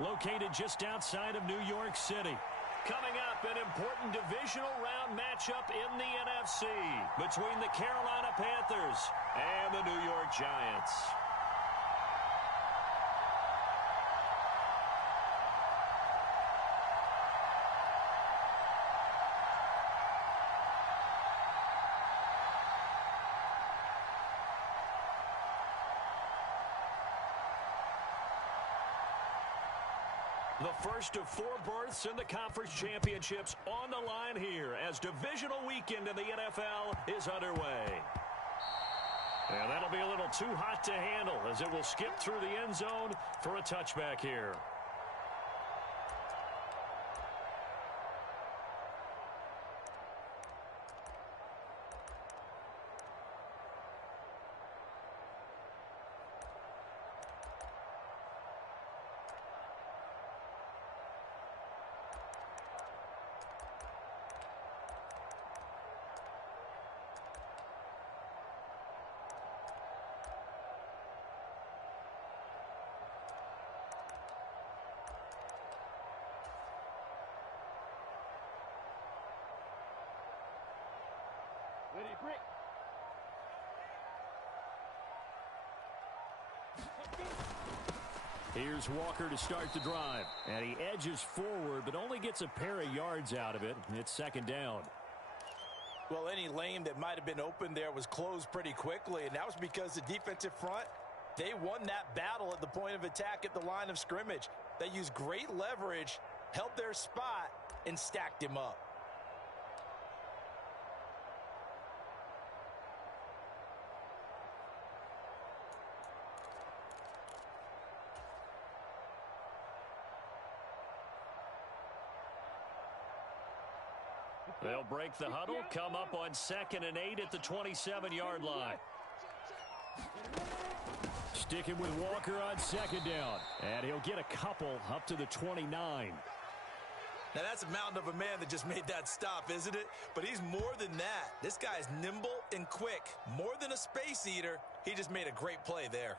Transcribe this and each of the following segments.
located just outside of New York City. Coming up, an important divisional round matchup in the NFC between the Carolina Panthers and the New York Giants. The first of 4 berths in the conference championships on the line here as divisional weekend in the NFL is underway. And that'll be a little too hot to handle as it will skip through the end zone for a touchback here. Ready, break. Here's Walker to start the drive. And he edges forward, but only gets a pair of yards out of it. It's second down. Well, any lane that might have been open there was closed pretty quickly, and that was because the defensive front, they won that battle at the point of attack at the line of scrimmage. They used great leverage, held their spot, and stacked him up. They'll break the huddle, come up on 2nd and 8 at the 27-yard line. Sticking with Walker on 2nd down. And he'll get a couple up to the 29. Now, that's a mountain of a man that just made that stop, isn't it? But he's more than that. This guy's nimble and quick. More than a space eater. He just made a great play there.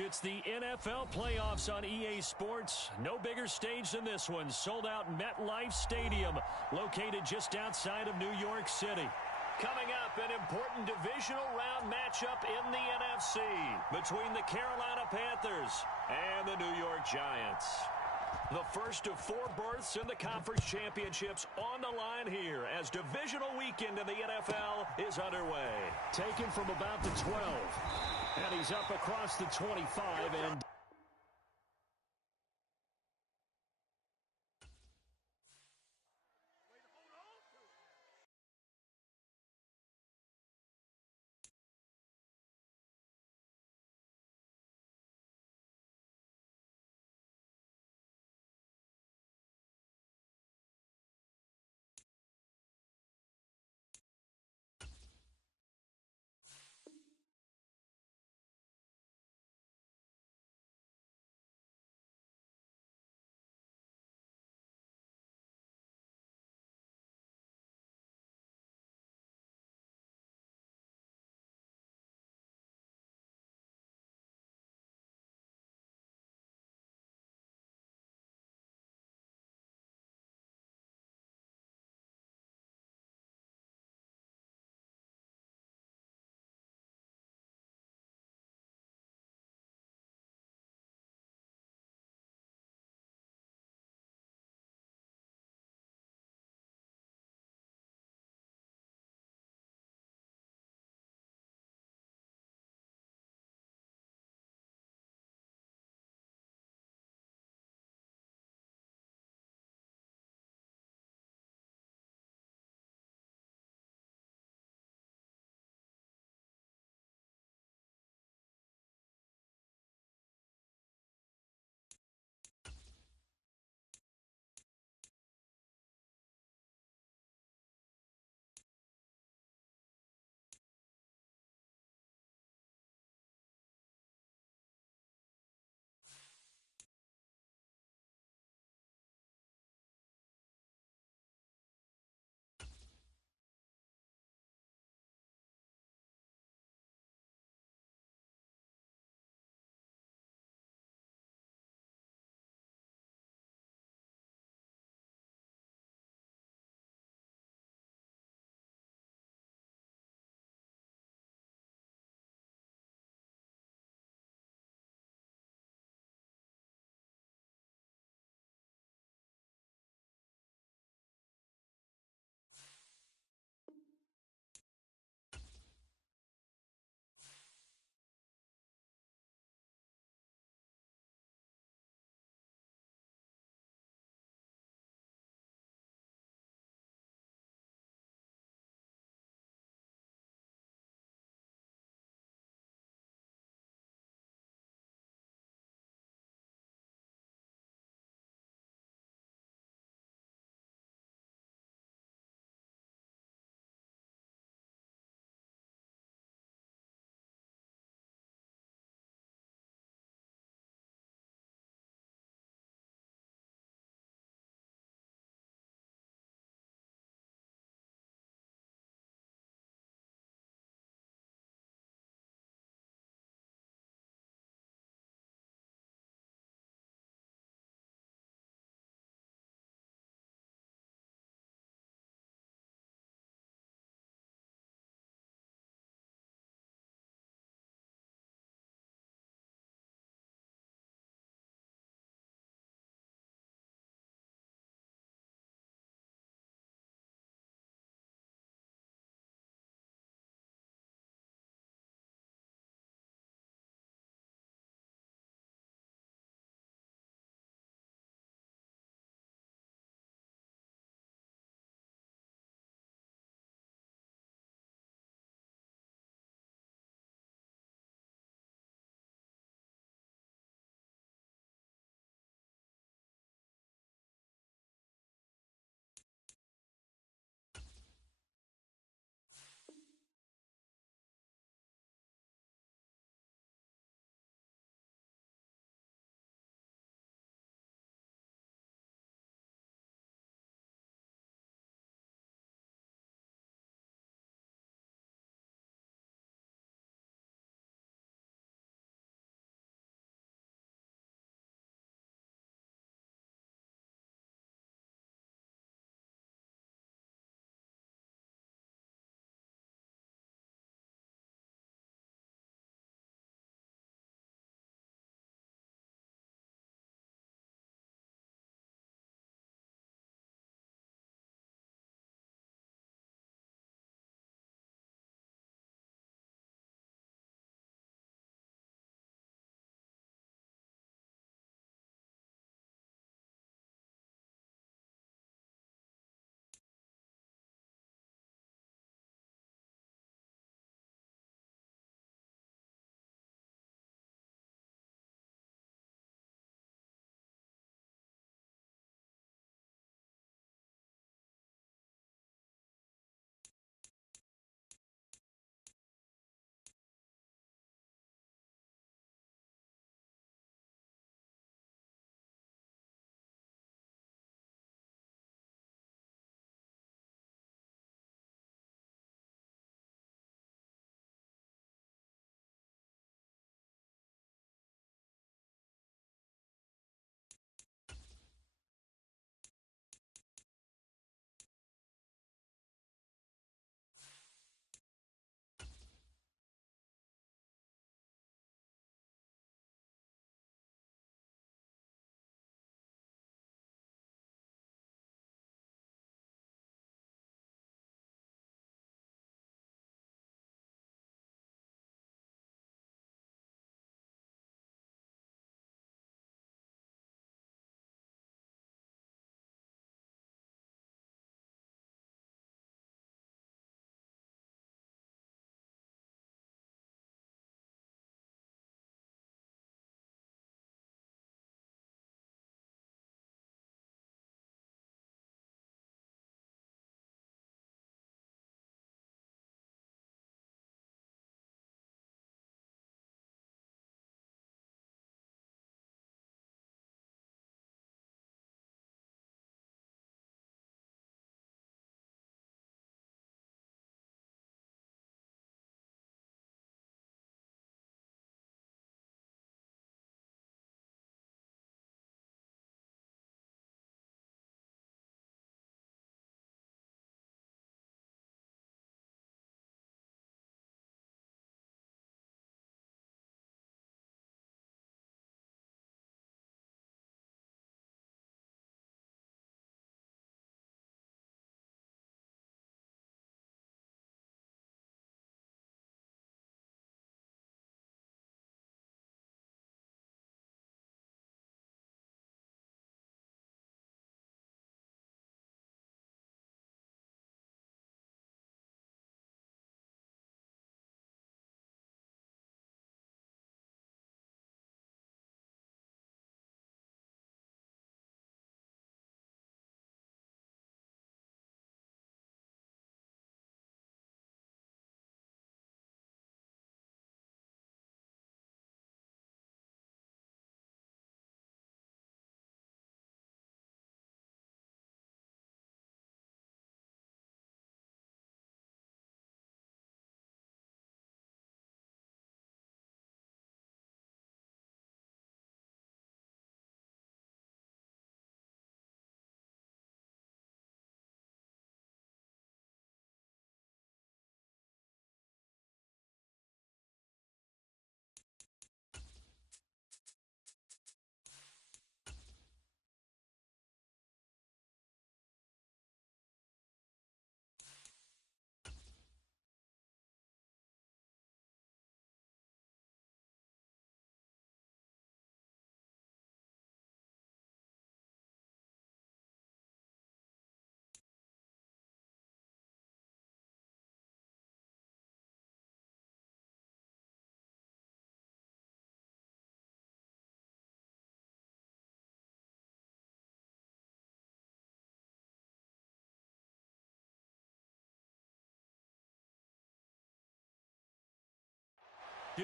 It's the NFL playoffs on EA Sports. No bigger stage than this one. Sold out MetLife Stadium, located just outside of New York City. Coming up, an important divisional round matchup in the NFC between the Carolina Panthers and the New York Giants. The first of 4 berths in the conference championships on the line here as divisional weekend in the NFL is underway. Taken from about the 12. And he's up across the 25 and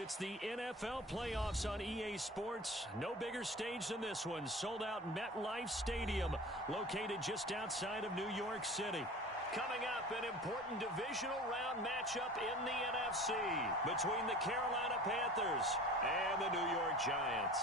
It's the NFL playoffs on EA Sports. No bigger stage than this one. Sold out MetLife Stadium, located just outside of New York City. Coming up, an important divisional round matchup in the NFC between the Carolina Panthers and the New York Giants.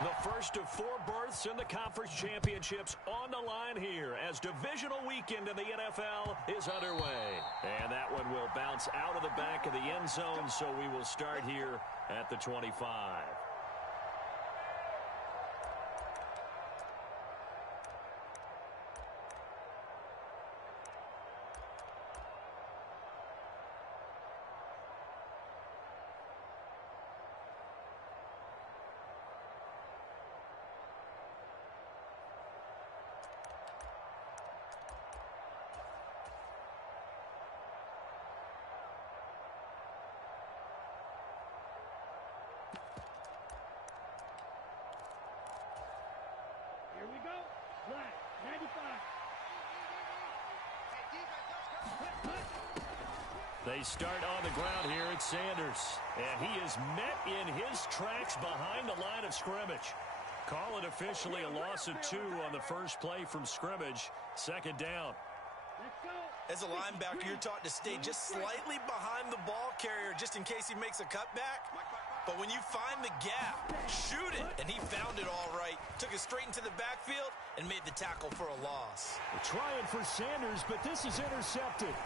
The first of 4 berths in the conference championships on the line here as divisional weekend in the NFL is underway. And that one will bounce out of the back of the end zone, so we will start here at the 25. Here we go. Black, 95. They start on the ground here at Sanders. And he is met in his tracks behind the line of scrimmage. Call it officially a loss of 2 on the first play from scrimmage. Second down. Let's go. As a linebacker, you're taught to stay just slightly behind the ball carrier just in case he makes a cutback. But when you find the gap, shoot it. And he found it all right. Took it straight into the backfield and made the tackle for a loss. Trying for Sanders, but this is intercepted.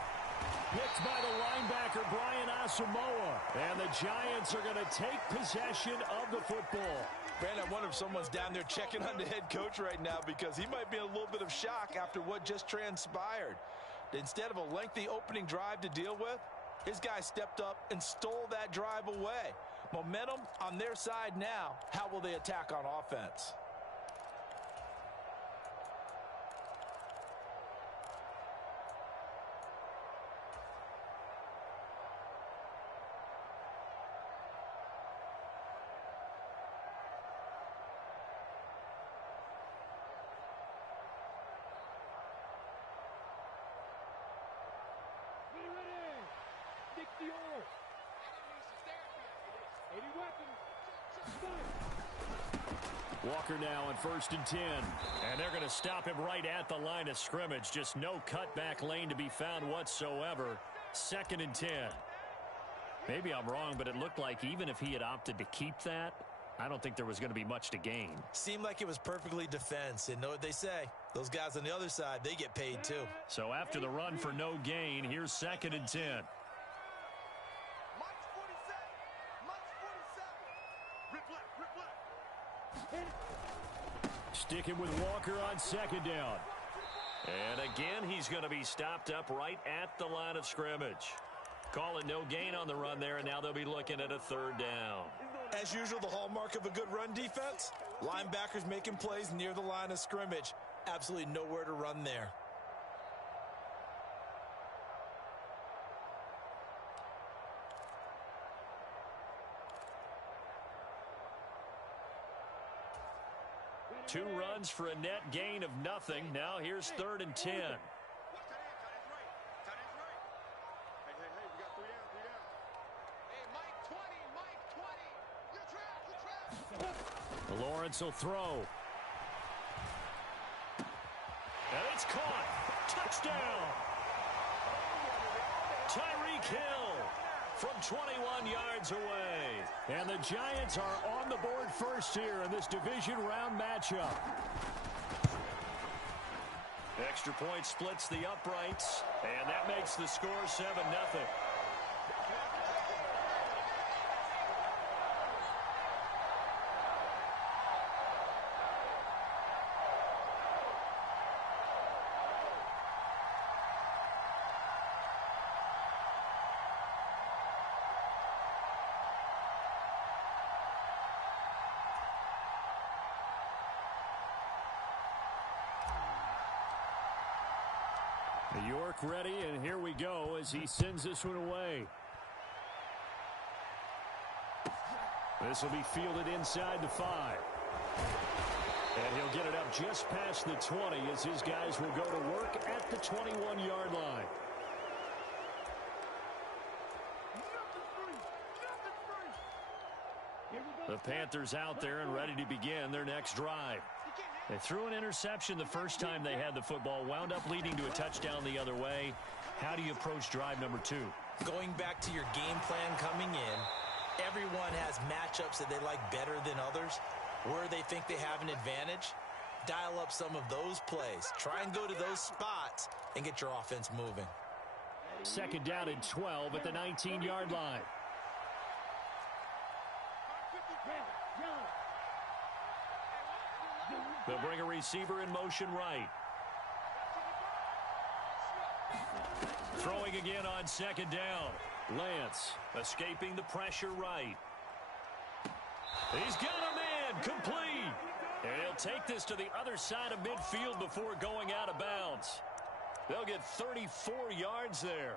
Picked by the linebacker, Brian Asamoah. And the Giants are going to take possession of the football. Brandon, I wonder if someone's down there checking on the head coach right now because he might be in a little bit of shock after what just transpired. Instead of a lengthy opening drive to deal with, his guy stepped up and stole that drive away. Momentum on their side now. How will they attack on offense? Get ready. Nick Dior. 80 weapons. Walker now on 1st and 10. And they're going to stop him right at the line of scrimmage. Just no cutback lane to be found whatsoever. 2nd and 10. Maybe I'm wrong, but it looked like even if he had opted to keep that, I don't think there was going to be much to gain. Seemed like it was perfectly defense. And know what they say? Those guys on the other side, they get paid too. So after the run for no gain, here's 2nd and 10. Sticking with Walker on 2nd down. And again, he's going to be stopped up right at the line of scrimmage. Call it no gain on the run there, and now they'll be looking at a 3rd down. As usual, the hallmark of a good run defense, linebackers making plays near the line of scrimmage. Absolutely nowhere to run there. Two runs for a net gain of nothing. Now here's 3rd and 10. Lawrence will throw. And it's caught. Touchdown. Tyreek Hill from 21 yards away. And the Giants are on the board first here in this division round matchup. Extra point splits the uprights, and that makes the score 7-0. York ready, and here we go as he sends this one away. This will be fielded inside the 5. And he'll get it up just past the 20 as his guys will go to work at the 21-yard line. The Panthers out there and ready to begin their next drive. They threw an interception the first time they had the football, wound up leading to a touchdown the other way. How do you approach drive number 2? Going back to your game plan coming in, everyone has matchups that they like better than others. Where they think they have an advantage, dial up some of those plays. Try and go to those spots and get your offense moving. Second down and 12 at the 19-yard line. They'll bring a receiver in motion right. Throwing again on second down. Lance escaping the pressure right. He's got a man complete. And he'll take this to the other side of midfield before going out of bounds. They'll get 34 yards there.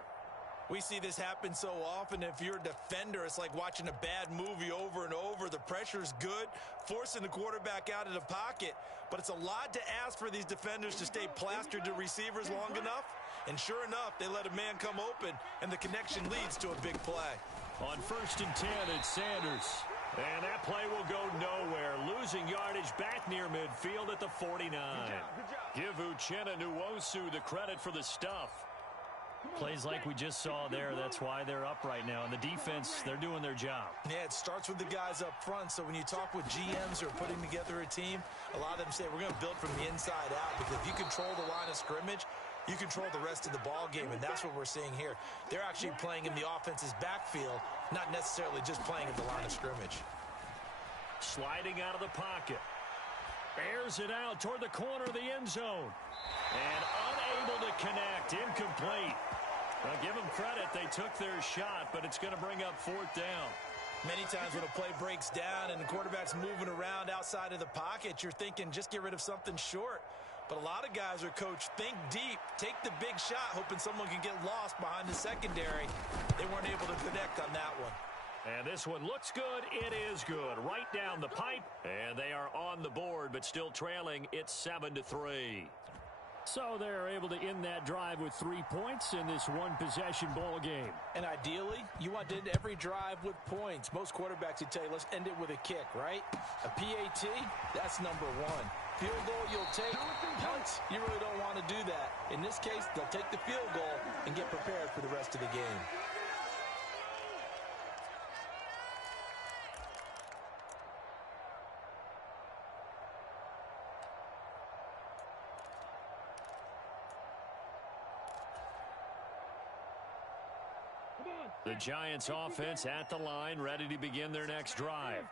We see this happen so often. If you're a defender, it's like watching a bad movie over and over. The pressure's good, forcing the quarterback out of the pocket. But it's a lot to ask for these defenders to stay plastered to receivers long enough. And sure enough, they let a man come open, and the connection leads to a big play. On 1st and 10, it's Sanders. And that play will go nowhere. Losing yardage back near midfield at the 49. Give Uchenna Nwosu the credit for the stuff. Plays like we just saw there, that's why they're up right now. And the defense, they're doing their job. Yeah, it starts with the guys up front. So when you talk with GMs who are putting together a team, a lot of them say we're going to build from the inside out. Because if you control the line of scrimmage, you control the rest of the ball game, and that's what we're seeing here. They're actually playing in the offense's backfield, not necessarily just playing at the line of scrimmage. Sliding out of the pocket. Airs it out toward the corner of the end zone. And unable to connect. Incomplete. Now, give them credit. They took their shot, but it's going to bring up 4th down. Many times when a play breaks down and the quarterback's moving around outside of the pocket, you're thinking just get rid of something short. But a lot of guys are coached, think deep, take the big shot, hoping someone can get lost behind the secondary. They weren't able to connect on that one. And this one looks good. It is good. Right down the pipe. And they are on the board, but still trailing. It's 7-3. So they're able to end that drive with 3 points in this one-possession ball game. And ideally, you want to end every drive with points. Most quarterbacks would tell you, let's end it with a kick, right? A PAT, that's number 1. Field goal you'll take. Punts, you really don't want to do that. In this case, they'll take the field goal and get prepared for the rest of the game. The Giants offense at the line, ready to begin their next drive.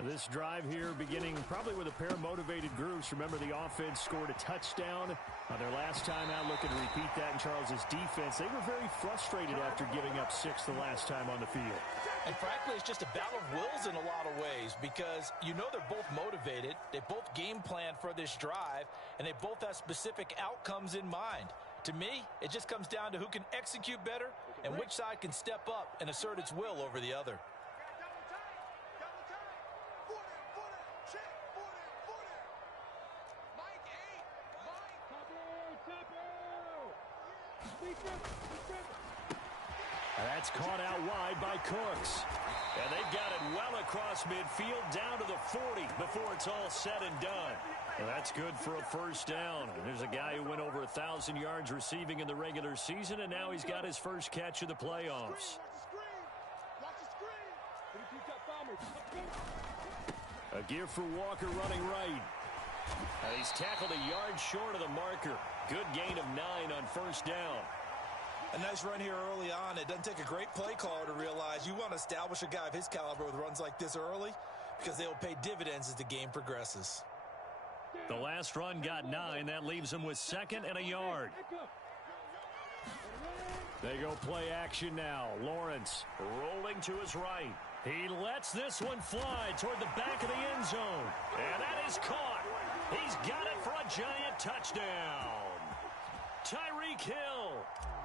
This drive here beginning probably with a pair of motivated groups. Remember, the offense scored a touchdown their last time out, looking to repeat that in Charles's defense. They were very frustrated after giving up 6 the last time on the field. And frankly, it's just a battle of wills in a lot of ways because you know they're both motivated. They both game plan for this drive, and they both have specific outcomes in mind. To me, it just comes down to who can execute better and which side can step up and assert its will over the other. That's caught out wide by Cooks. And they've got it well across midfield down to the 40 before it's all said and done. Well, that's good for a first down. There's a guy who went over 1,000 yards receiving in the regular season, and now he's got his first catch of the playoffs. A give for Walker running right. He's tackled a yard short of the marker. Good gain of 9 on first down. A nice run here early on. It doesn't take a great play caller to realize you want to establish a guy of his caliber with runs like this early because they'll pay dividends as the game progresses. The last run got 9. That leaves him with 2nd and a yard. They go play action now. Lawrence rolling to his right. He lets this one fly toward the back of the end zone. And that is caught. He's got it for a giant touchdown. Tyreek Hill.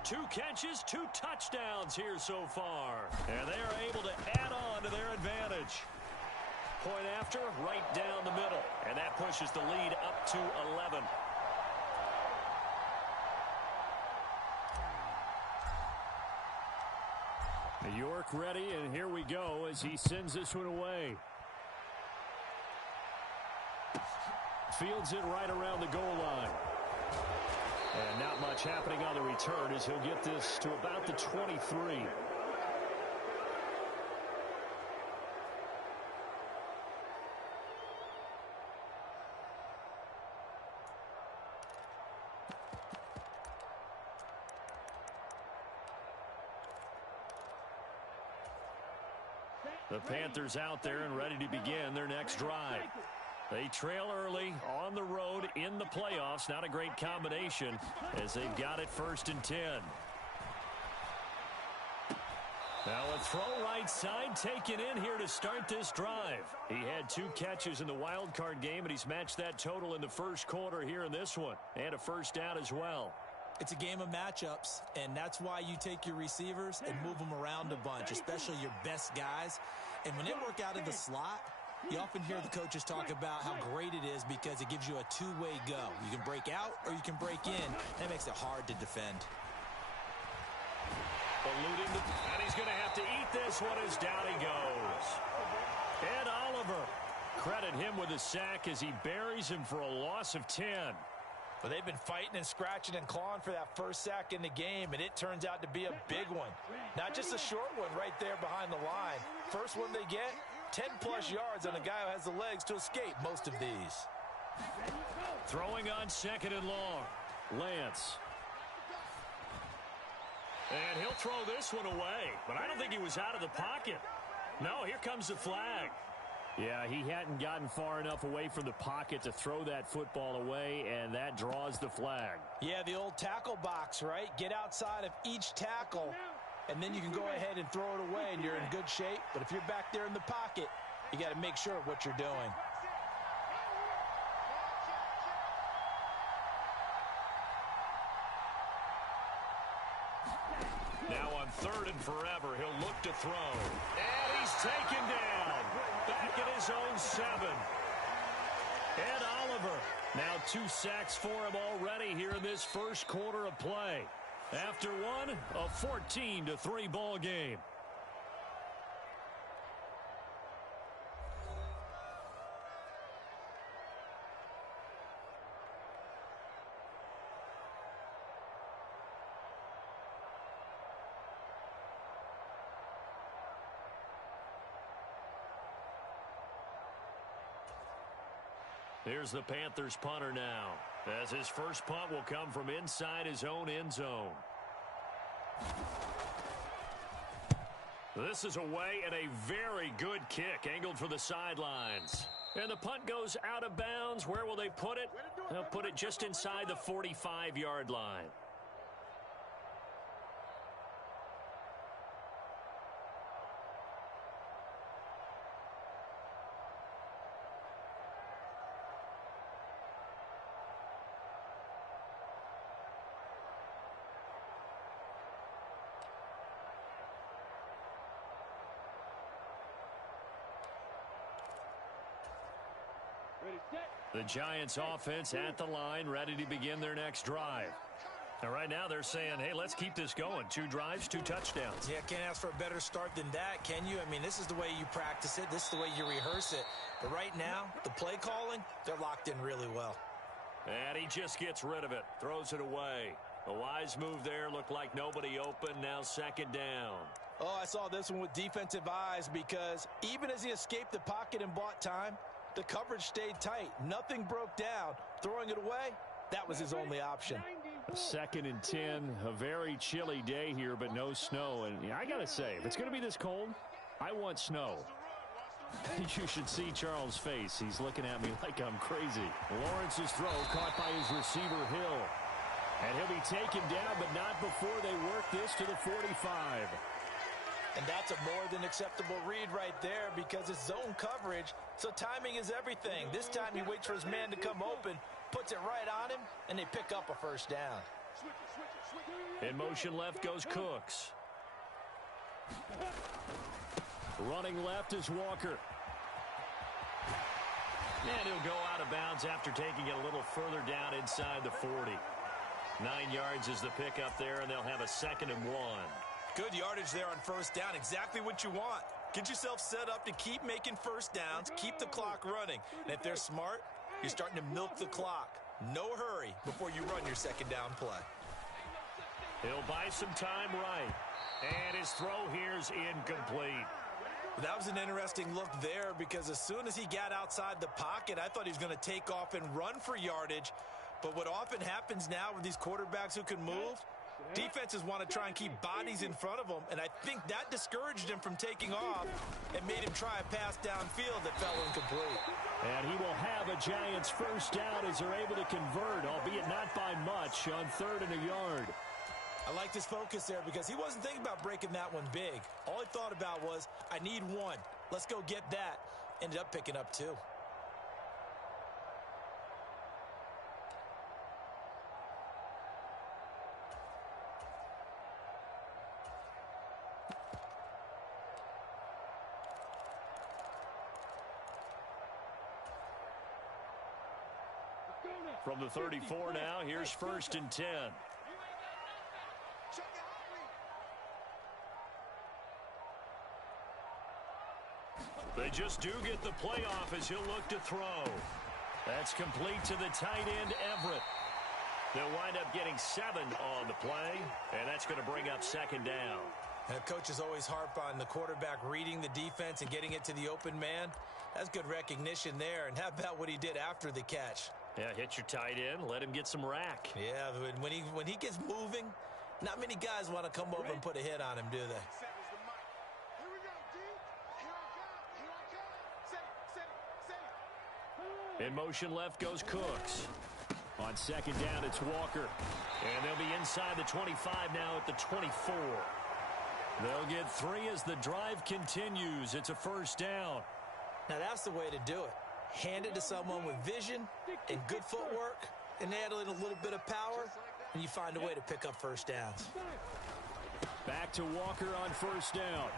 2 catches, 2 touchdowns here so far. And they are able to add on to their advantage. Point after, right down the middle. And that pushes the lead up to 11. York ready, and here we go as he sends this one away. Fields it right around the goal line. And not much happening on the return as he'll get this to about the 23. The Panthers out there and ready to begin their next drive. They trail early on the road in the playoffs. Not a great combination as they've got it 1st and 10. Now a throw right side taken in here to start this drive. He had 2 catches in the wild card game, and he's matched that total in the first quarter here in this one. And a first down as well. It's a game of matchups, and that's why you take your receivers and move them around a bunch, especially your best guys. And when they work out of the slot, you often hear the coaches talk about how great it is because it gives you a 2-way go. You can break out or you can break in. That makes it hard to defend. And he's going to have to eat this one as down he goes. Ed Oliver. Credit him with a sack as he buries him for a loss of 10. But they've been fighting and scratching and clawing for that first sack in the game, and it turns out to be a big one. Not just a short one right there behind the line. First one they get, 10-plus yards on a guy who has the legs to escape most of these. Throwing on 2nd and long. Lance. And he'll throw this one away, but I don't think he was out of the pocket. No, here comes the flag. Yeah, he hadn't gotten far enough away from the pocket to throw that football away, and that draws the flag. Yeah, the old tackle box, right? Get outside of each tackle, and then you can go ahead and throw it away, and you're in good shape. But if you're back there in the pocket, you got to make sure of what you're doing. Now on 3rd and forever, he'll look to throw. And he's taken down. Back at his own 7. Ed Oliver. Now 2 sacks for him already here in this first quarter of play. After one, a 14-3 ball game. Here's the Panthers punter now, as his first punt will come from inside his own end zone. This is away and a very good kick angled for the sidelines. And the punt goes out of bounds. Where will they put it? They'll put it just inside the 45-yard line. The Giants offense at the line, ready to begin their next drive. And right now they're saying, hey, let's keep this going. 2 drives, 2 touchdowns. Yeah, can't ask for a better start than that, can you? I mean, this is the way you practice it. This is the way you rehearse it. But right now, the play calling, they're locked in really well. And he just gets rid of it, throws it away. A wise move there, looked like nobody open, now 2nd down. Oh, I saw this one with defensive eyes because even as he escaped the pocket and bought time, the coverage stayed tight. Nothing broke down. Throwing it away, that was his only option. 2nd and 10, a very chilly day here, but no snow. And I got to say, if it's going to be this cold, I want snow. You should see Charles' face. He's looking at me like I'm crazy. Lawrence's throw caught by his receiver, Hill. And he'll be taken down, but not before they work this to the 45. And that's a more than acceptable read right there because it's zone coverage, so timing is everything. This time he waits for his man to come open, puts it right on him, and they pick up a first down. In motion left goes Cooks. Running left is Walker. And he'll go out of bounds after taking it a little further down inside the 40. 9 yards is the pickup there, and they'll have a 2nd and 1. Good yardage there on first down. Exactly what you want. Get yourself set up to keep making first downs, keep the clock running. And if they're smart, you're starting to milk the clock. No hurry before you run your 2nd down play. He'll buy some time right. And his throw here's incomplete. That was an interesting look there because as soon as he got outside the pocket, I thought he was going to take off and run for yardage. But what often happens now with these quarterbacks who can move, defenses want to try and keep bodies in front of them, and I think that discouraged him from taking off and made him try a pass downfield that fell incomplete. And he will have a Giants first down as they're able to convert, albeit not by much, on 3rd and a yard. I like this focus there because he wasn't thinking about breaking that one big. All he thought about was, I need 1. Let's go get that. Ended up picking up 2. From the 34 now, here's 1st and 10. They just do get the playoff as he'll look to throw. That's complete to the tight end, Everett. They'll wind up getting 7 on the play, and that's going to bring up 2nd down. And coaches always harp on the quarterback reading the defense and getting it to the open man. That's good recognition there. And how about what he did after the catch? Yeah, hit your tight end, let him get some rack. Yeah, when he gets moving, not many guys want to come over and put a hit on him, do they? In motion left goes Cooks. On 2nd down, it's Walker. And they'll be inside the 25 now at the 24. They'll get 3 as the drive continues. It's a first down. Now that's the way to do it. Hand it to someone with vision and good footwork, and add in a little bit of power, and you find a way to pick up first downs. Back to Walker on first down.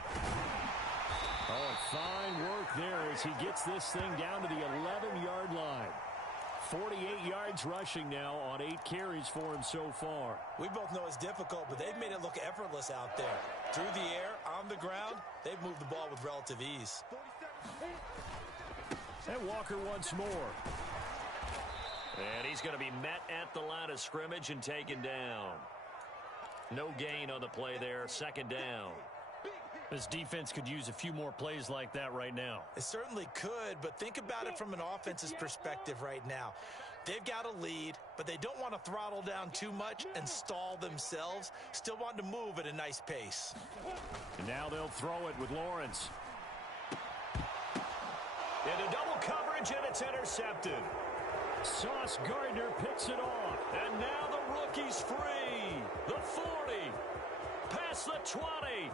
Oh, fine work there as he gets this thing down to the 11-yard line. 48 yards rushing now on 8 carries for him so far. We both know it's difficult, but they've made it look effortless out there. Through the air, on the ground, they've moved the ball with relative ease. And Walker once more. And he's going to be met at the line of scrimmage and taken down. No gain on the play there, 2nd down. This defense could use a few more plays like that right now. It certainly could, but think about it from an offense's perspective right now. They've got a lead, but they don't want to throttle down too much and stall themselves. Still want to move at a nice pace. And now they'll throw it with Lawrence. Into double coverage, and it's intercepted. Sauce Gardner picks it off. And now the rookie's free. The 40. Past the 20.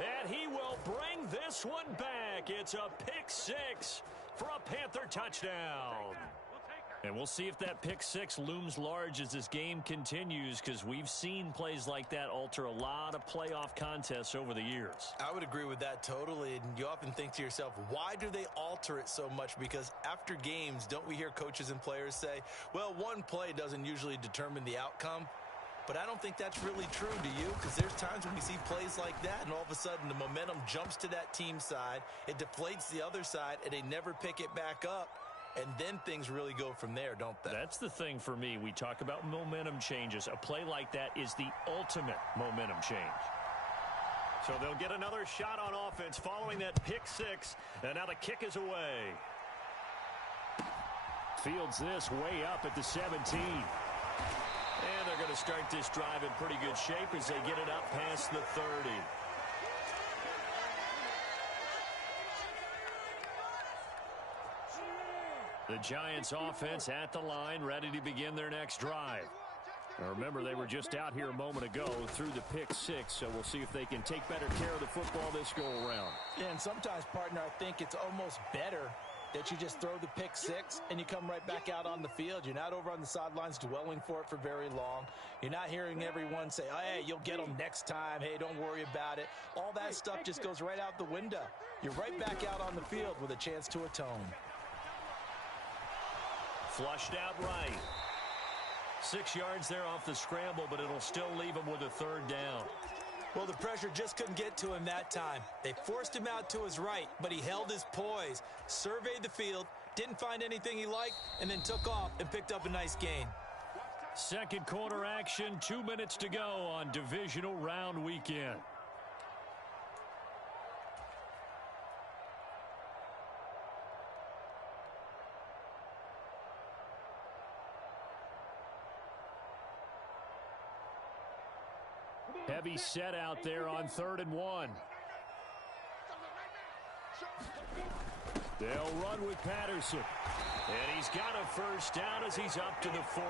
And he will bring this one back. It's a pick 6 for a Panther touchdown. And we'll see if that pick 6 looms large as this game continues, because we've seen plays like that alter a lot of playoff contests over the years. I would agree with that totally, and you often think to yourself, why do they alter it so much? Because after games, don't we hear coaches and players say, well, one play doesn't usually determine the outcome? But I don't think that's really true, do you? Because there's times when we see plays like that, and all of a sudden the momentum jumps to that team side, it deflates the other side, and they never pick it back up. And then things really go from there, don't they? That's the thing for me. We talk about momentum changes. A play like that is the ultimate momentum change. So they'll get another shot on offense following that pick 6. And now the kick is away. Fields this way up at the 17. And they're going to start this drive in pretty good shape as they get it up past the 30. The Giants offense at the line, ready to begin their next drive. Now remember, they were just out here a moment ago through the pick 6, so we'll see if they can take better care of the football this go around. Yeah, and sometimes, partner, I think it's almost better that you just throw the pick six and you come right back out on the field. You're not over on the sidelines dwelling for it for very long. You're not hearing everyone say, oh, hey, you'll get them next time. Hey, don't worry about it. All that stuff just goes right out the window. You're right back out on the field with a chance to atone. Flushed out right. 6 yards there off the scramble, but it'll still leave him with a third down. Well, the pressure just couldn't get to him that time. They forced him out to his right, but he held his poise, surveyed the field, didn't find anything he liked, and then took off and picked up a nice gain. Second quarter action, 2 minutes to go on divisional round weekend. Heavy set out there on 3rd and 1. They'll run with Patterson. And he's got a first down as he's up to the 48.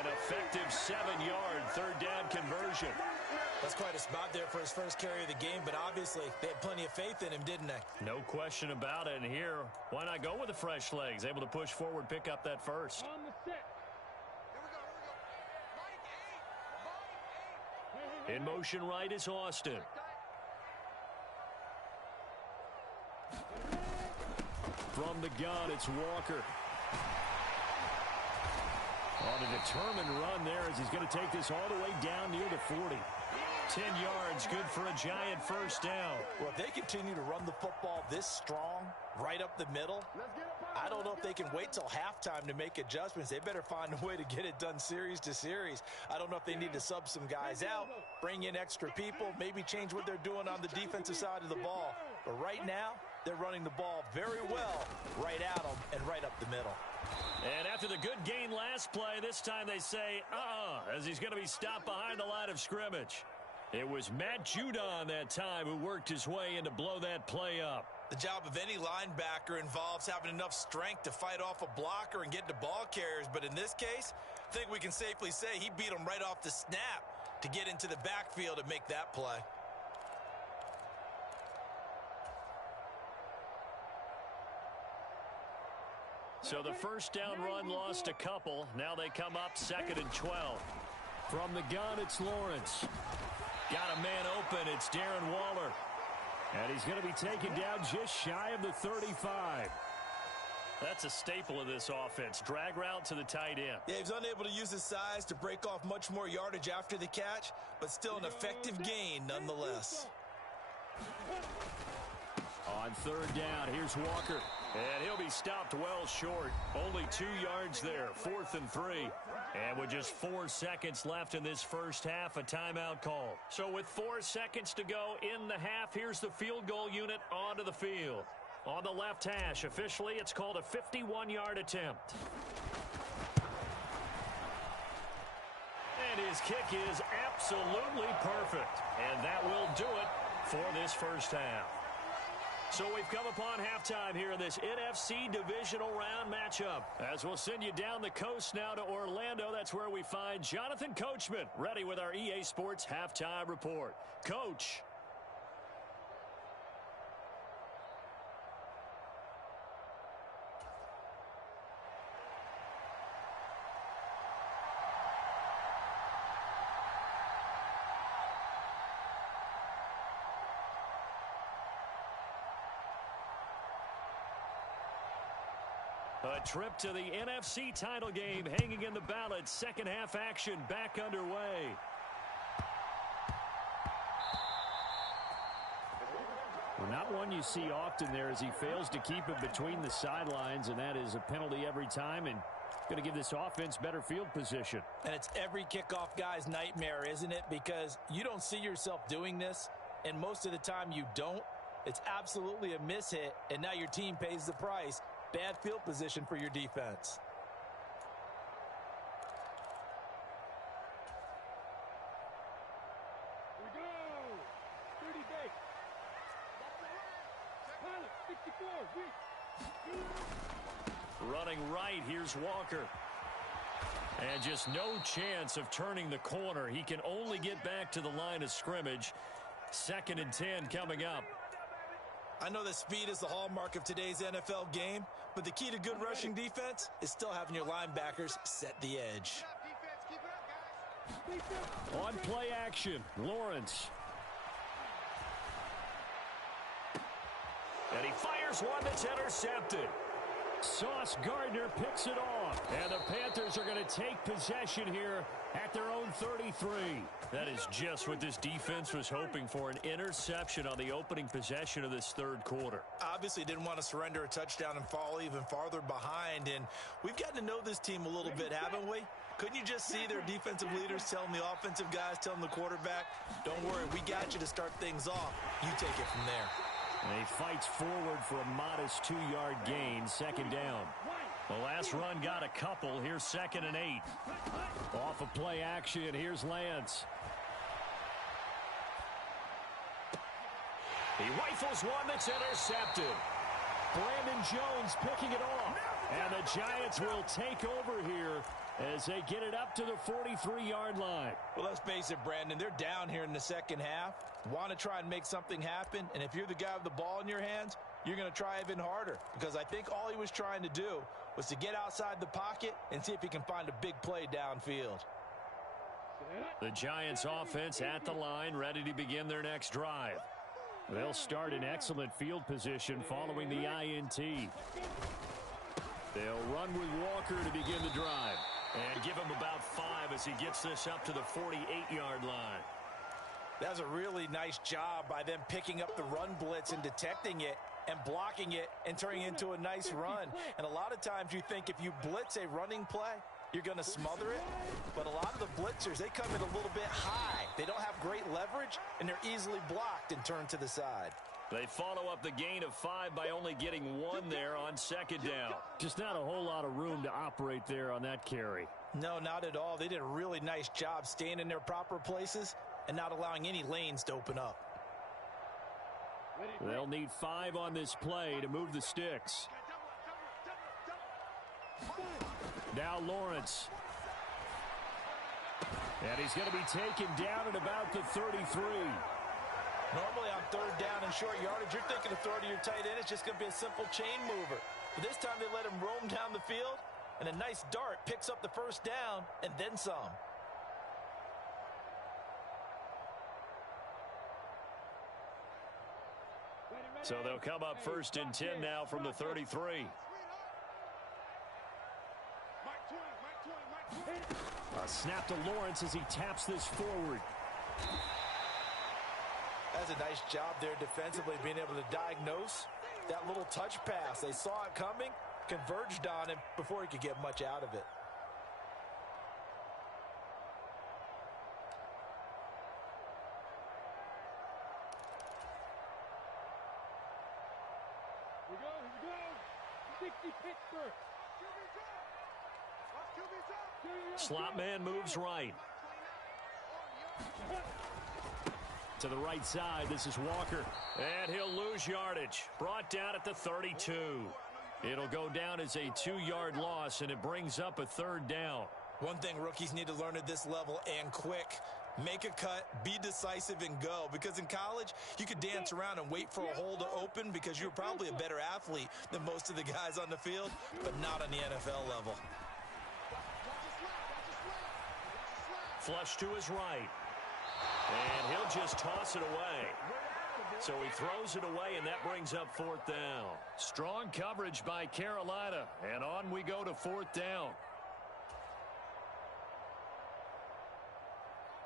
An effective 7-yard third down conversion. That's quite a spot there for his first carry of the game, but obviously they had plenty of faith in him, didn't they? No question about it. And here, why not go with the fresh legs? Able to push forward, pick up that first. On the set. In motion right is Austin. From the gun, it's Walker. On a determined run there as he's going to take this all the way down near the 40. 10 yards, good for a giant first down. Well, if they continue to run the football this strong, right up the middle, I don't know if they can wait till halftime to make adjustments. They better find a way to get it done series to series. I don't know if they need to sub some guys out, bring in extra people, maybe change what they're doing on the defensive side of the ball. But right now, they're running the ball very well right at them and right up the middle. And after the good gain last play, this time they say, as he's going to be stopped behind the line of scrimmage. It was Matt Judon that time who worked his way in to blow that play up. The job of any linebacker involves having enough strength to fight off a blocker and get to ball carriers. But in this case, I think we can safely say he beat him right off the snap to get into the backfield and make that play. So the first down run lost a couple. Now they come up 2nd and 12. From the gun, it's Lawrence. Got a man open. It's Darren Waller. And he's going to be taken down just shy of the 35. That's a staple of this offense. Drag route to the tight end. Yeah, he's unable to use his size to break off much more yardage after the catch, but still an effective gain nonetheless. On 3rd down, here's Walker. And he'll be stopped well short. Only 2 yards there. 4th and 3. And with just 4 seconds left in this first half, a timeout call. So with 4 seconds to go in the half, here's the field goal unit onto the field. On the left hash, officially, it's called a 51-yard attempt. And his kick is absolutely perfect. And that will do it for this first half. So we've come upon halftime here in this NFC divisional round matchup. As we'll send you down the coast now to Orlando, that's where we find Jonathan Coachman, ready with our EA Sports halftime report. Coach. A trip to the NFC title game hanging in the balance. Second half action back underway. Well, not one you see often there as he fails to keep it between the sidelines, and that is a penalty every time and going to give this offense better field position. And it's every kickoff guy's nightmare, isn't it? Because you don't see yourself doing this, and most of the time you don't. It's absolutely a mishit, and now your team pays the price. Bad field position for your defense. Here we go. 30 base. Pilot, 64. Running right, here's Walker. And just no chance of turning the corner. He can only get back to the line of scrimmage. 2nd and 10 coming up. I know that speed is the hallmark of today's NFL game, but the key to good rushing defense is still having your linebackers set the edge. On play action, Lawrence. And he fires one that's intercepted. Sauce Gardner picks it off. And the Panthers are going to take possession here at their own 33. That is just what this defense was hoping for, an interception on the opening possession of this third quarter. Obviously didn't want to surrender a touchdown and fall even farther behind. And we've gotten to know this team a little bit, haven't we? Couldn't you just see their defensive leaders telling the offensive guys, telling the quarterback, don't worry, we got you to start things off. You take it from there. And he fights forward for a modest 2-yard gain, second down. The last run got a couple. Here's 2nd and 8. Off of play action, here's Lance. He rifles one that's intercepted. Brandon Jones picking it off. And the Giants will take over here as they get it up to the 43-yard line. Well, let's face it, Brandon, they're down here in the second half. Want to try and make something happen, and if you're the guy with the ball in your hands, you're going to try even harder, because I think all he was trying to do was to get outside the pocket and see if he can find a big play downfield. The Giants offense at the line, ready to begin their next drive. They'll start in excellent field position following the INT. They'll run with Walker to begin the drive. And give him about 5 as he gets this up to the 48-yard line. That's a really nice job by them picking up the run blitz and detecting it and blocking it and turning it into a nice run. And a lot of times you think if you blitz a running play, you're going to smother it. But a lot of the blitzers, they come in a little bit high. They don't have great leverage, and they're easily blocked and turned to the side. They follow up the gain of 5 by only getting 1 there on second down. Just not a whole lot of room to operate there on that carry. No, not at all. They did a really nice job staying in their proper places and not allowing any lanes to open up. They'll need 5 on this play to move the sticks. Now Lawrence. And he's going to be taken down at about the 33. Normally on third down and short yardage, you're thinking of throw to your tight end. It's just going to be a simple chain mover. But this time they let him roam down the field, and a nice dart picks up the first down and then some. So they'll come up 1st and 10 now from the 33. A snap to Lawrence as he taps this forward. That's a nice job there defensively, being able to diagnose that little touch pass. They saw it coming, converged on him before he could get much out of it. Here we go. 60 Pittsburgh. Slot man moves right. To the right side, this is Walker. And he'll lose yardage. Brought down at the 32. It'll go down as a 2-yard loss, and it brings up a 3rd down. One thing rookies need to learn at this level, and quick. Make a cut, be decisive, and go. Because in college, you could dance around and wait for a hole to open because you're probably a better athlete than most of the guys on the field, but not on the NFL level. Flush to his right. And he'll just toss it away. So he throws it away, and that brings up 4th down. Strong coverage by Carolina. And on we go to 4th down.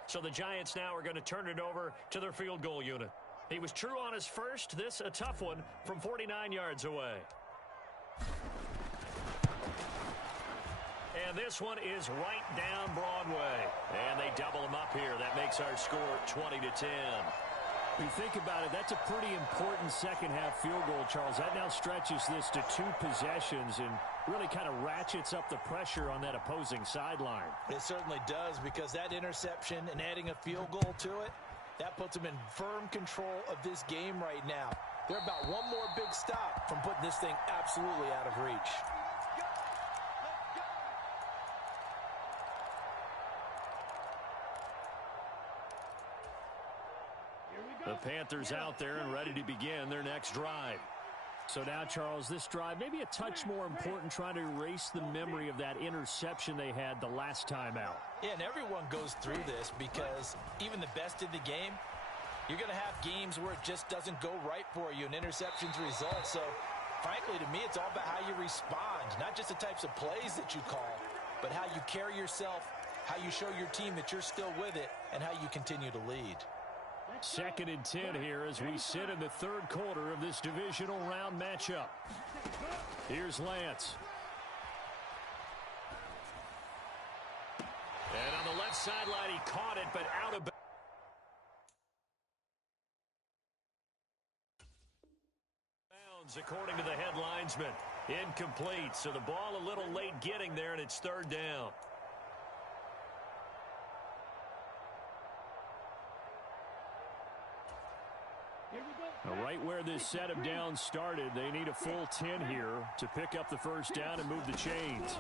So the Giants now are going to turn it over to their field goal unit. He was true on his first. This a tough one from 49 yards away. And this one is right down Broadway. And they double him up here. That makes our score 20-10. When you think about it, that's a pretty important second-half field goal, Charles. That now stretches this to 2 possessions and really kind of ratchets up the pressure on that opposing sideline. It certainly does, because that interception and adding a field goal to it, that puts them in firm control of this game right now. They're about one more big stop from putting this thing absolutely out of reach. The Panthers out there and ready to begin their next drive. So now, Charles, this drive maybe a touch more important, trying to erase the memory of that interception they had the last time out. Yeah, and everyone goes through this because even the best in the game, you're going to have games where it just doesn't go right for you and interceptions result. So, frankly, to me, it's all about how you respond, not just the types of plays that you call, but how you carry yourself, how you show your team that you're still with it, and how you continue to lead. 2nd and 10 here as we sit in the 3rd quarter of this divisional round matchup. Here's Lance. And on the left sideline, he caught it, but out of bounds, according to the head linesman. Incomplete, so the ball a little late getting there, and it's 3rd down. Right where this set of downs started, they need a full 10 here to pick up the 1st down and move the chains.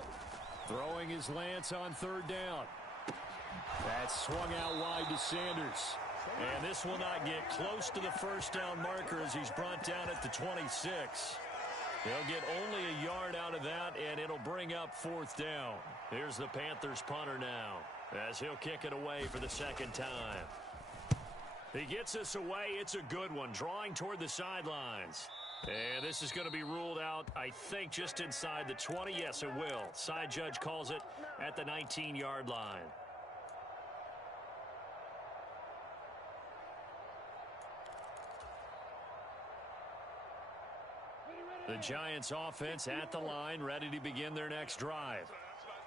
Throwing his Lance on 3rd down. That's swung out wide to Sanders. And this will not get close to the 1st down marker as he's brought down at the 26. They'll get only a yard out of that, and it'll bring up 4th down. Here's the Panthers punter now as he'll kick it away for the 2nd time. He gets us away. It's a good one, drawing toward the sidelines. And this is going to be ruled out, I think, just inside the 20. Yes, it will. Side judge calls it at the 19-yard line. The Giants offense at the line, ready to begin their next drive.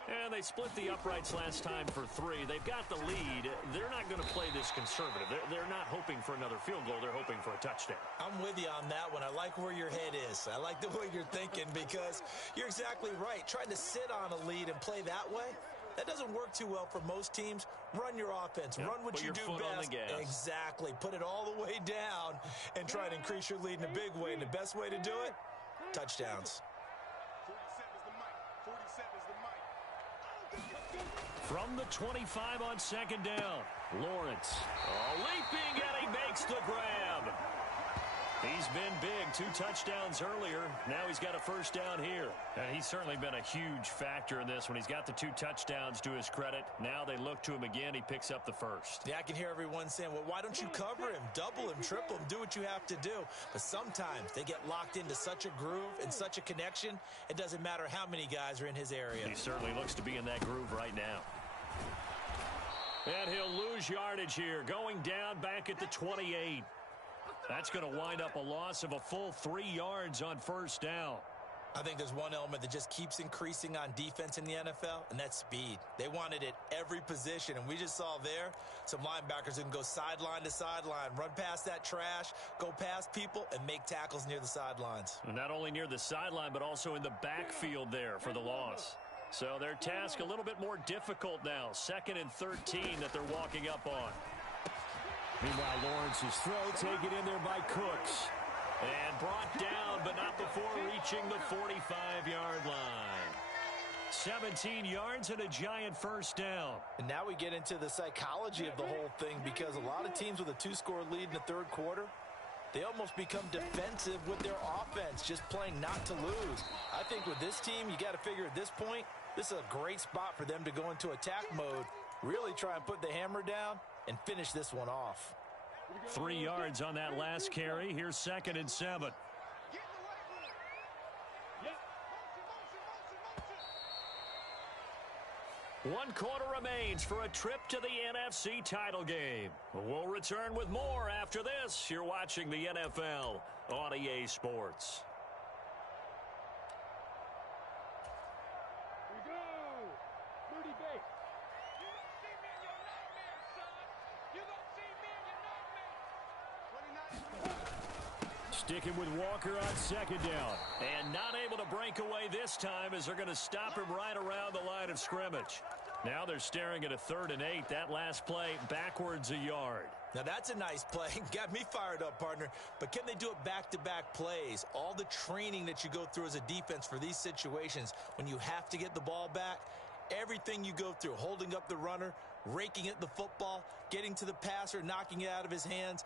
And they split the uprights last time for 3. They've got the lead. They're not going to play this conservative. They're not hoping for another field goal. They're hoping for a touchdown. I'm with you on that one. I like where your head is. I like the way you're thinking because you're exactly right. Trying to sit on a lead and play that way, that doesn't work too well for most teams. Run your offense. Yep. Run what you do best. Exactly. Put it all the way down and try to increase your lead in a big way. And the best way to do it, touchdowns. From the 25 on 2nd down, Lawrence leaping, and he makes the grab. He's been big, 2 touchdowns earlier. Now he's got a 1st down here. And he's certainly been a huge factor in this when he's got the 2 touchdowns to his credit. Now they look to him again. He picks up the 1st. Yeah, I can hear everyone saying, well, why don't you cover him? Double him, triple him, do what you have to do. But sometimes they get locked into such a groove and such a connection, it doesn't matter how many guys are in his area. He certainly looks to be in that groove right now. And he'll lose yardage here, going down back at the 28. That's going to wind up a loss of a full 3 yards on 1st down. I think there's one element that just keeps increasing on defense in the NFL, and that's speed. They want it at every position, and we just saw there some linebackers who can go sideline to sideline, run past that trash, go past people, and make tackles near the sidelines. And not only near the sideline, but also in the backfield there for the loss. So their task a little bit more difficult now. 2nd and 13 that they're walking up on. Meanwhile, Lawrence's throw taken in there by Cooks. And brought down, but not before reaching the 45-yard line. 17 yards and a Giant 1st down. And now we get into the psychology of the whole thing because a lot of teams with a 2-score lead in the 3rd quarter, they almost become defensive with their offense, just playing not to lose. I think with this team, you got to figure at this point, this is a great spot for them to go into attack mode, really try and put the hammer down and finish this one off. 3 yards on that last carry. Here's 2nd and 7. One quarter remains for a trip to the NFC title game. We'll return with more after this. You're watching the NFL on EA Sports. Here we go. 30 base. Sticking with Walker on 2nd down. And not able to break away this time as they're going to stop him right around the line of scrimmage. Now they're staring at a 3rd and 8. That last play backwards a yard. Now that's a nice play. Got me fired up, partner. But can they do it back-to-back plays? All the training that you go through as a defense for these situations, when you have to get the ball back, everything you go through, holding up the runner, raking at the football, getting to the passer, knocking it out of his hands,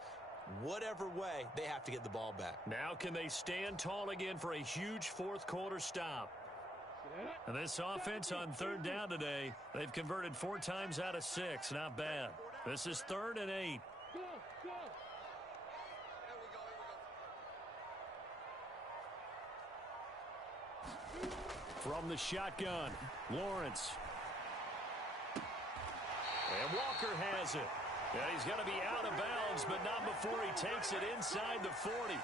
Whatever way, they have to get the ball back. Now can they stand tall again for a huge fourth quarter stop? And this offense on third down today, they've converted 4 times out of 6. Not bad. This is 3rd and 8. Go, go. From the shotgun, Lawrence. And Walker has it. Yeah, he's going to be out of bounds, but not before he takes it inside the 40.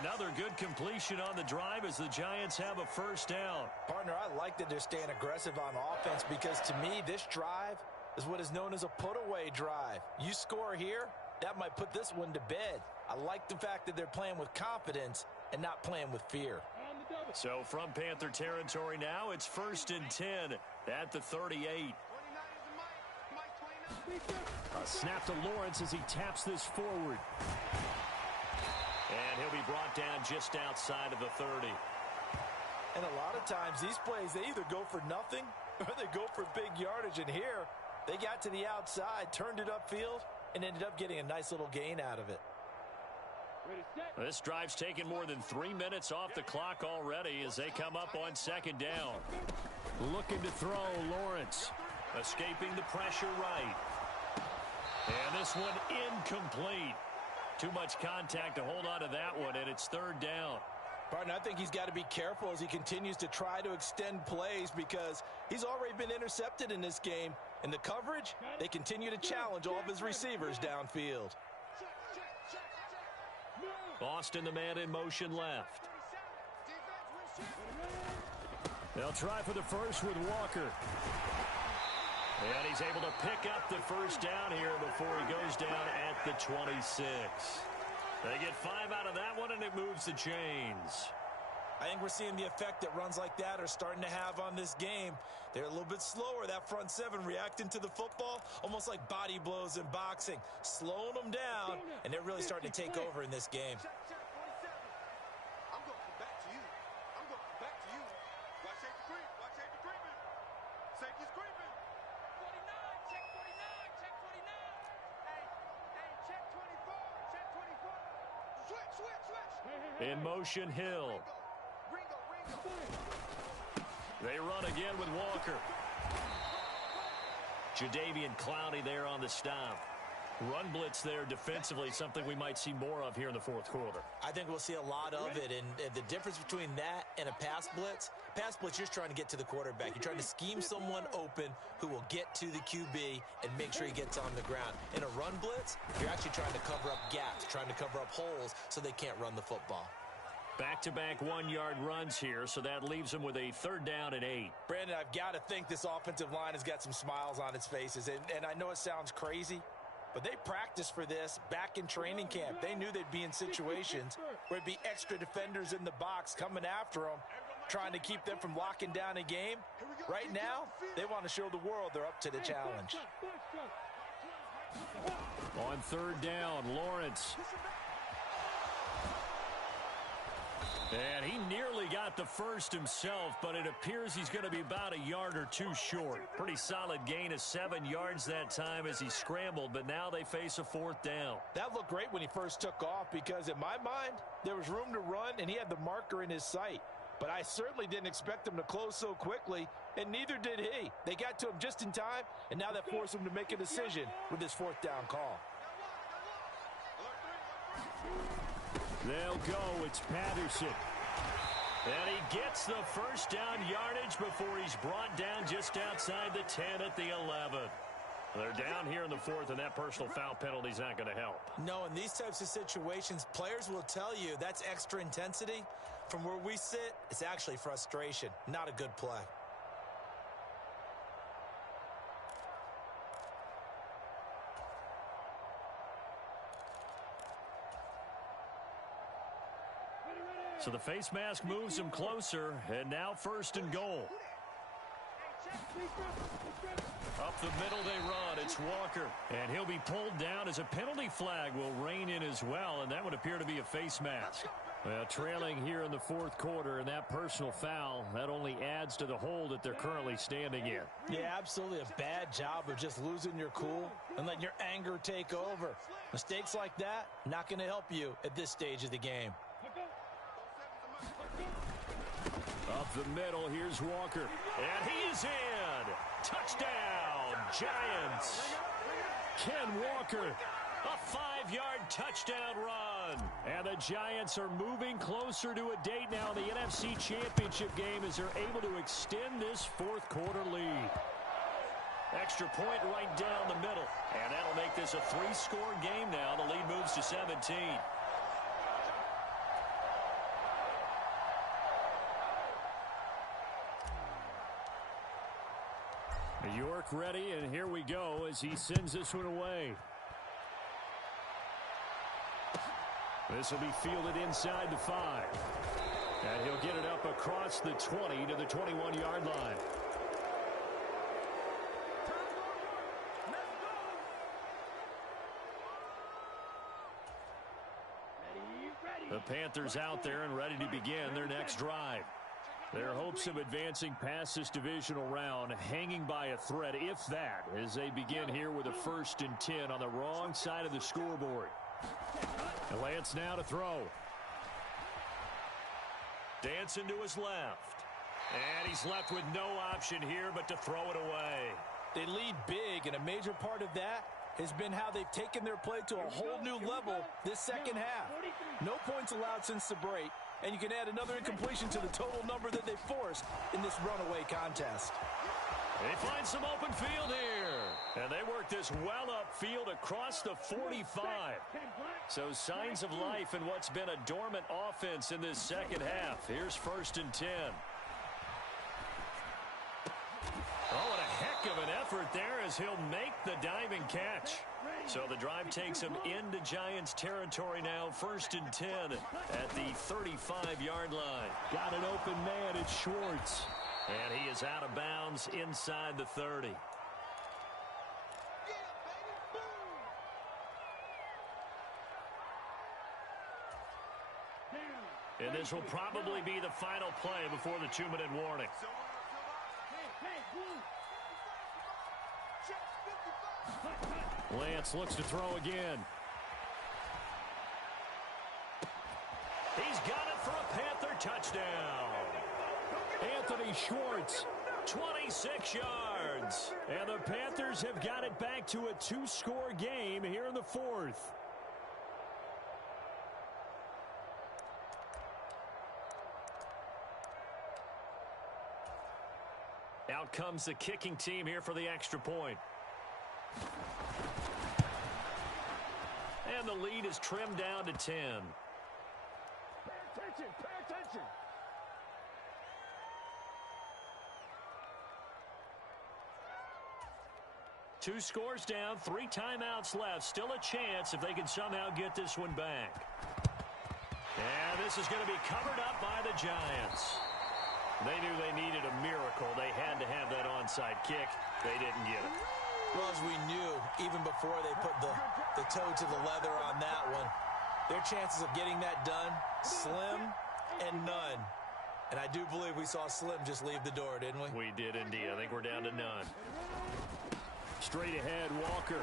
Another good completion on the drive as the Giants have a first down. Partner, I like that they're staying aggressive on offense because to me, this drive is what is known as a put-away drive. You score here, that might put this one to bed. I like the fact that they're playing with confidence and not playing with fear. So from Panther territory now, it's 1st and 10 at the 38. A snap to Lawrence as he taps this forward. And he'll be brought down just outside of the 30. And a lot of times these plays, they either go for nothing or they go for big yardage. And here, they got to the outside, turned it upfield, and ended up getting a nice little gain out of it. This drive's taken more than 3 minutes off the clock already as they come up on 2nd down. Looking to throw, Lawrence. Escaping the pressure right. And this one incomplete. Too much contact to hold on to that one, and it's 3rd down. Partner, I think he's got to be careful as he continues to try to extend plays because he's already been intercepted in this game. And the coverage, they continue to challenge all of his receivers downfield. Austin, the man in motion left. They'll try for the first with Walker. And he's able to pick up the first down here before he goes down at the 26. They get 5 out of that one, and it moves the chains. I think we're seeing the effect that runs like that are starting to have on this game. They're a little bit slower, that front 7 reacting to the football, almost like body blows in boxing, slowing them down, and they're really starting to take over in this game. I'm going back to you. I'm going back to you. Watch safety creep. Watch safety creeping. Safety's creeping. 49, check 49, check 49. Hey, check 24, check 24. Switch. In motion, Hill. Ringo. They run again with Walker. Jadeveon Clowney there on the stop. Run blitz there defensively, something we might see more of here in the fourth quarter. I think we'll see a lot of it, and the difference between that and a pass blitz, you're trying to get to the quarterback. You're trying to scheme someone open who will get to the QB and make sure he gets on the ground. In a run blitz, you're actually trying to cover up gaps, trying to cover up holes so they can't run the football. Back-to-back 1-yard runs here, so that leaves them with a 3rd down and 8. Brandon, I've got to think this offensive line has got some smiles on its faces, and I know it sounds crazy, but they practiced for this back in training camp. They knew they'd be in situations where it'd be extra defenders in the box coming after them, trying to keep them from locking down a game. Right now, they want to show the world they're up to the challenge. On 3rd down, Lawrence. And he nearly got the first himself, but it appears he's going to be about a yard or 2 short. Pretty solid gain of 7 yards that time as he scrambled, but now they face a 4th down. That looked great when he first took off because in my mind, there was room to run and he had the marker in his sight. But I certainly didn't expect him to close so quickly, and neither did he. They got to him just in time, and now that forced him to make a decision with his 4th down call. They'll go. It's Patterson. And he gets the first down yardage before he's brought down just outside the 10 at the 11. They're down here in the 4th, and that personal foul penalty is not going to help. No, in these types of situations, players will tell you that's extra intensity. From where we sit, it's actually frustration, not a good play. So the face mask moves him closer, and now 1st and goal. Up the middle they run. It's Walker, and he'll be pulled down as a penalty flag will rein in as well, and that would appear to be a face mask. Well, trailing here in the fourth quarter, and that personal foul, that only adds to the hole that they're currently standing in. Yeah, absolutely a bad job of just losing your cool and letting your anger take over. Mistakes like that, not going to help you at this stage of the game. Up the middle, here's Walker. And he is in. Touchdown, Giants. Ken Walker. A 5-yard touchdown run. And the Giants are moving closer to a date now in the NFC Championship game as they're able to extend this fourth quarter lead. Extra point right down the middle. And that'll make this a 3-score game now. The lead moves to 17. York ready, and here we go as he sends this one away. This will be fielded inside the 5. And he'll get it up across the 20 to the 21-yard line. The Panthers out there and ready to begin their next drive. Their hopes of advancing past this divisional round hanging by a thread, if that, as they begin here with a 1st and 10 on the wrong side of the scoreboard. And Lance now to throw. Dancing to his left. And he's left with no option here but to throw it away. They lead big, and a major part of that has been how they've taken their play to a whole new level this second half. No points allowed since the break, and you can add another incompletion to the total number that they forced in this runaway contest. They find some open field here. And they work this well upfield across the 45. So signs of life in what's been a dormant offense in this second half. Here's 1st and 10. Oh, what a heck of an effort there as he'll make the diving catch. So the drive takes him into Giants territory now. 1st and 10 at the 35-yard line. Got an open man, it's Schwartz. And he is out of bounds inside the 30. And this will probably be the final play before the 2-minute warning. Lance looks to throw again. He's got it for a Panther touchdown. Anthony Schwartz. 26 yards. And the Panthers have got it back to a 2-score game here in the 4th. Out comes the kicking team here for the extra point. And the lead is trimmed down to 10. Pay attention, pay attention. Two scores down, 3 timeouts left. Still a chance if they can somehow get this one back. And this is going to be covered up by the Giants. They knew they needed a miracle. They had to have that onside kick. They didn't get it. Well, as we knew, even before they put the toe to the leather on that one, their chances of getting that done, slim and none. And I do believe we saw Slim just leave the door, didn't we? We did indeed. I think we're down to none. Straight ahead, Walker.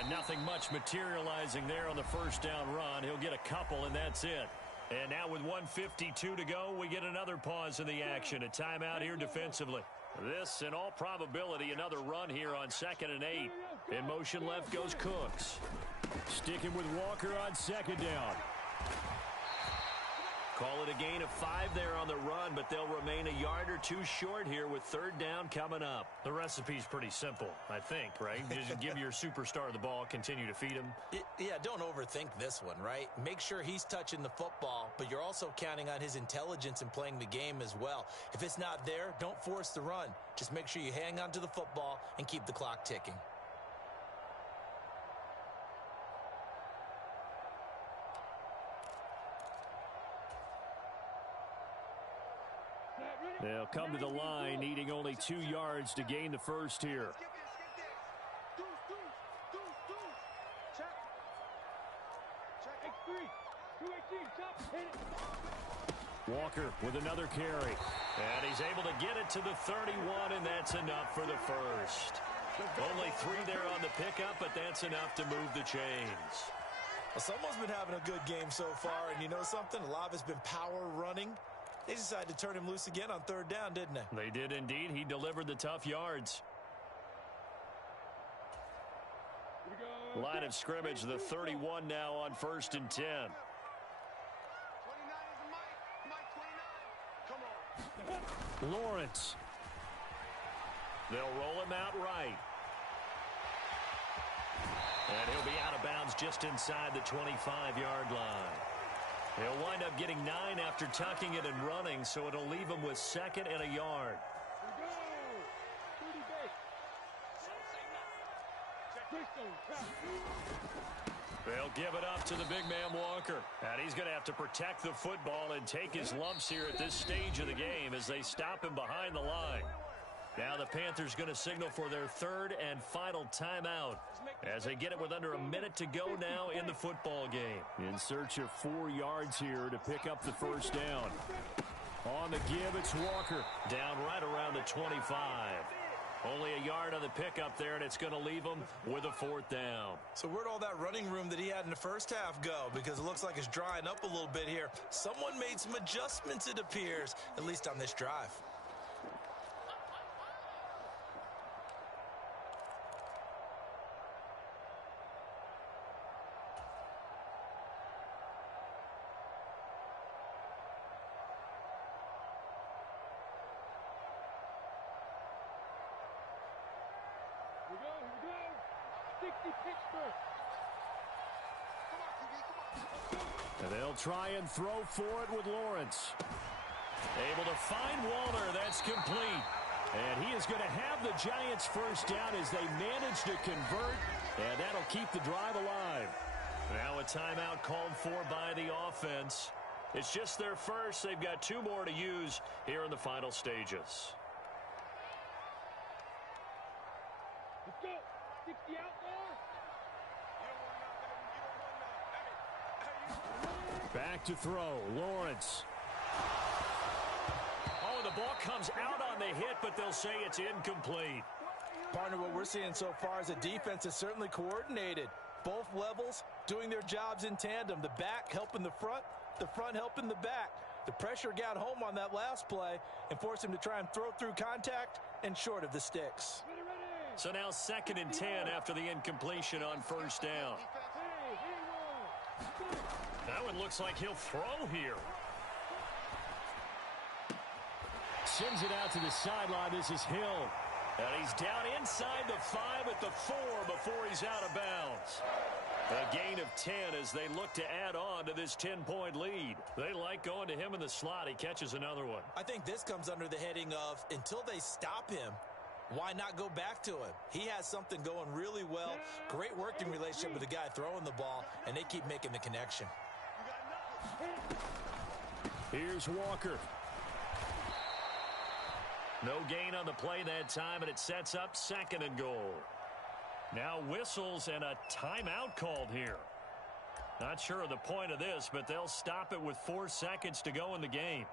And nothing much materializing there on the first down run. He'll get a couple, and that's it. And now with 1:52 to go, we get another pause in the action. A timeout here defensively. This, in all probability, another run here on 2nd and 8. In motion left goes Cooks. Sticking with Walker on 2nd down. Call it a gain of 5 there on the run, but they'll remain a yard or 2 short here with 3rd down coming up. The recipe's pretty simple, I think, right? Just give your superstar the ball, continue to feed him. Yeah, don't overthink this one, right? Make sure he's touching the football, but you're also counting on his intelligence in playing the game as well. If it's not there, don't force the run. Just make sure you hang on to the football and keep the clock ticking. They'll come to the line, needing only 2 yards to gain the first here. Check. Check. X3. 218. Chop. Hit it. Walker with another carry. And he's able to get it to the 31, and that's enough for the first. Only 3 there on the pickup, but that's enough to move the chains. Well, someone's been having a good game so far, and you know something? A lot of it's been power running. They decided to turn him loose again on third down, didn't they? They did indeed. He delivered the tough yards. Line of scrimmage, the 31 now on 1st and 10. 29 is the mic. Mike 29. Come on. Lawrence. They'll roll him out right. And he'll be out of bounds just inside the 25-yard line. He'll wind up getting 9 after tucking it and running, so it'll leave him with 2nd and a yard. They'll give it up to the big man Walker. And he's going to have to protect the football and take his lumps here at this stage of the game as they stop him behind the line. Now the Panthers going to signal for their 3rd and final timeout as they get it with under a minute to go now in the football game. In search of 4 yards here to pick up the first down. On the give, it's Walker. Down right around the 25. Only a yard on the pickup there, and it's going to leave him with a 4th down. So where'd all that running room that he had in the first half go? Because it looks like it's drying up a little bit here. Someone made some adjustments, it appears, at least on this drive. Here we go. 60 Pittsburgh. Come on, QB, come on. And they'll try and throw for it with Lawrence. Able to find Walter. That's complete. And he is going to have the Giants first down as they manage to convert. And that'll keep the drive alive. Now a timeout called for by the offense. It's just their first. They've got 2 more to use here in the final stages. Let's go. 60 out there. Back to throw. Lawrence. Oh, the ball comes out on the hit, but they'll say it's incomplete. Partner, what we're seeing so far is a defense is certainly coordinated. Both levels doing their jobs in tandem. The back helping the front helping the back. The pressure got home on that last play and forced him to try and throw through contact and short of the sticks. Ready, ready. So now 2nd and 10 after the incompletion on first down. Hey, That one looks like he'll throw here. Sends it out to the sideline. This is Hill. And he's down inside the 5 at the 4 before he's out of bounds. A gain of 10 as they look to add on to this 10-point lead. They like going to him in the slot. He catches another one. I think this comes under the heading of until they stop him, why not go back to him? He has something going really well. Great working relationship with the guy throwing the ball, and they keep making the connection. Here's Walker. No gain on the play that time, and it sets up 2nd and goal. Now whistles and a timeout called here. Not sure of the point of this, but they'll stop it with 4 seconds to go in the game.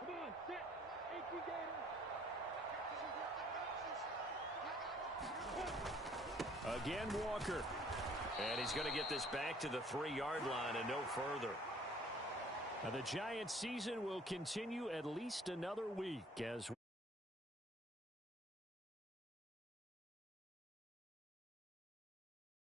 Come on, set. 18 Gators. Again, Walker. And he's going to get this back to the 3-yard line and no further. Now the Giants season will continue at least another week as